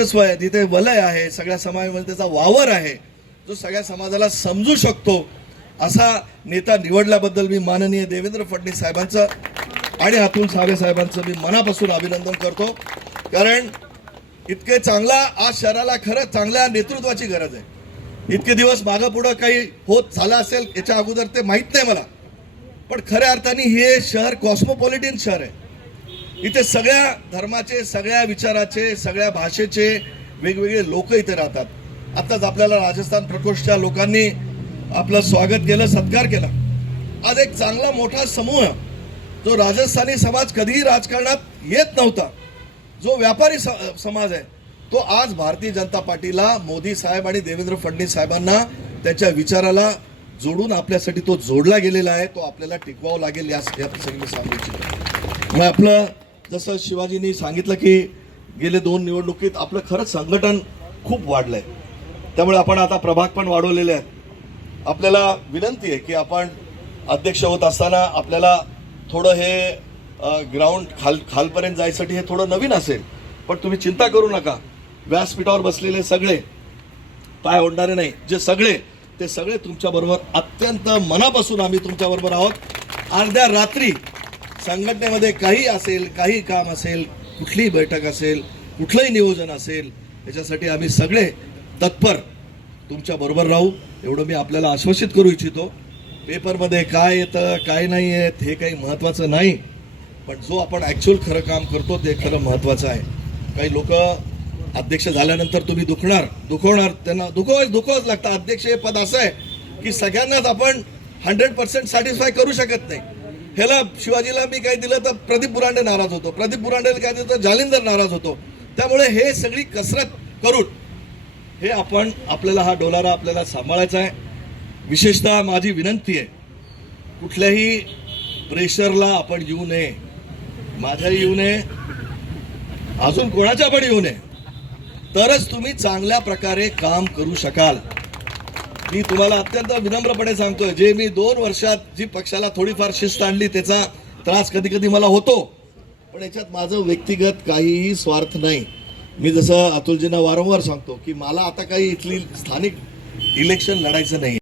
वर्चस्व आहे तिथे वलय आहे सगळ्या समाजामध्ये त्याचा वावर आहे जो सगळ्या समाजाला समजू शकतो असा नेता निवडल्याबद्दल मी माननीय देवेंद्र फडणवीस साहेबांचं आणि अतुल सावे साहेबांचं मी मनापासून अभिनंदन करतो. कारण इतके चांगला आज शहराला खरंच चांगल्या नेतृत्वाची गरज आहे. इतके दिवस मागं पुढं काही होत झालं असेल याच्या अगोदर ते माहीत नाही मला. पण खऱ्या अर्थाने हे शहर कॉस्मोपॉलिटिन शहर आहे. इथे सगळ्या धर्माचे सगळ्या विचाराचे सगळ्या भाषेचे वेगवेगळे लोक इथे राहतात. आत्ताच आपल्याला राजस्थान प्रकोष्ठच्या लोकांनी आपलं स्वागत केलं सत्कार केला. आज एक चांगला मोठा समूह जो राजस्थानी समाज कधीही राजकारणात येत नव्हता जो व्यापारी स- समाज आहे तो आज भारतीय जनता पार्टीला मोदी साहेब आणि देवेंद्र फडणवीस साहेबांना त्याच्या विचाराला जोडून आपल्यासाठी तो जोडला गेलेला आहे तो आपल्याला टिकवावा लागेल या सगळी प्रसंगी सांगू इच्छितो. मग आपलं जसं शिवाजींनी सांगितलं की गेले दोन निवडणुकीत आपलं खरंच संघटन खूप वाढलंय. त्यामुळे आपण आता प्रभाग पण वाढवलेले आहेत. आपल्याला विनंती आहे की आपण अध्यक्ष होत असताना आपल्याला थोडं हे ग्राउंड खाल खालपर्यंत जायसाठी हे थोडं नवीन असेल. पण तुम्ही चिंता करू नका. व्यासपीठावर बसलेले सगळे पाय ओढणारे नाही जे सगळे ते सगळे तुमच्याबरोबर अत्यंत मनापासून आम्ही तुमच्याबरोबर आहोत. अर्ध्या रात्री संघटनेमध्ये काही असेल काही काम असेल कुठलीही बैठक असेल कुठलंही नियोजन असेल याच्यासाठी आम्ही सगळे तत्पर तुमच्या बरोबर राहू. एवढं मी आपल्याला आश्वासित करू इच्छितो. पेपरमध्ये काय येतं काय नाही येत हे काही महत्त्वाचं नाही. पण जो आपण ॲक्च्युअल खरं काम करतो ते खरं महत्त्वाचं आहे. काही लोक अध्यक्ष झाल्यानंतर तुम्ही दुखणार दुखवणार त्यांना दुखव दुखवच लागतं. अध्यक्ष हे पद असं आहे की सगळ्यांनाच आपण हंड्रेड पर्सेंट सॅटिस्फाय करू शकत नाही. ह्याला शिवाजीला मी काय दिलं तर प्रदीप बुरांडे नाराज होतो. प्रदीप बुरांडेला काय दिलं तर जालिंदर नाराज होतो. त्यामुळे हे सगळी कसरत करून हे आपण आपल्याला हा डोलारा आपल्याला सांभाळायचा आहे. विशेषतः माझी विनंती आहे कुठल्याही प्रेशरला आपण येऊ नये. माझ्या येऊ नये. अजून कोणाच्या पण येऊ नये. तरच तुम्ही चांगल्या प्रकारे काम करू शकाल. मी तुम्हाला अत्यंत विनम्रपणे सांगतोय जे मी दोन वर्षात जी पक्षाला थोडीफार शिस्त आणली त्याचा त्रास कधी कधी मला होतो. पण याच्यात माझं व्यक्तिगत काहीही स्वार्थ नाही. मी जसं अतुलजींना वारंवार सांगतो की मला आता काही इथली स्थानिक इलेक्शन लढायचं नाही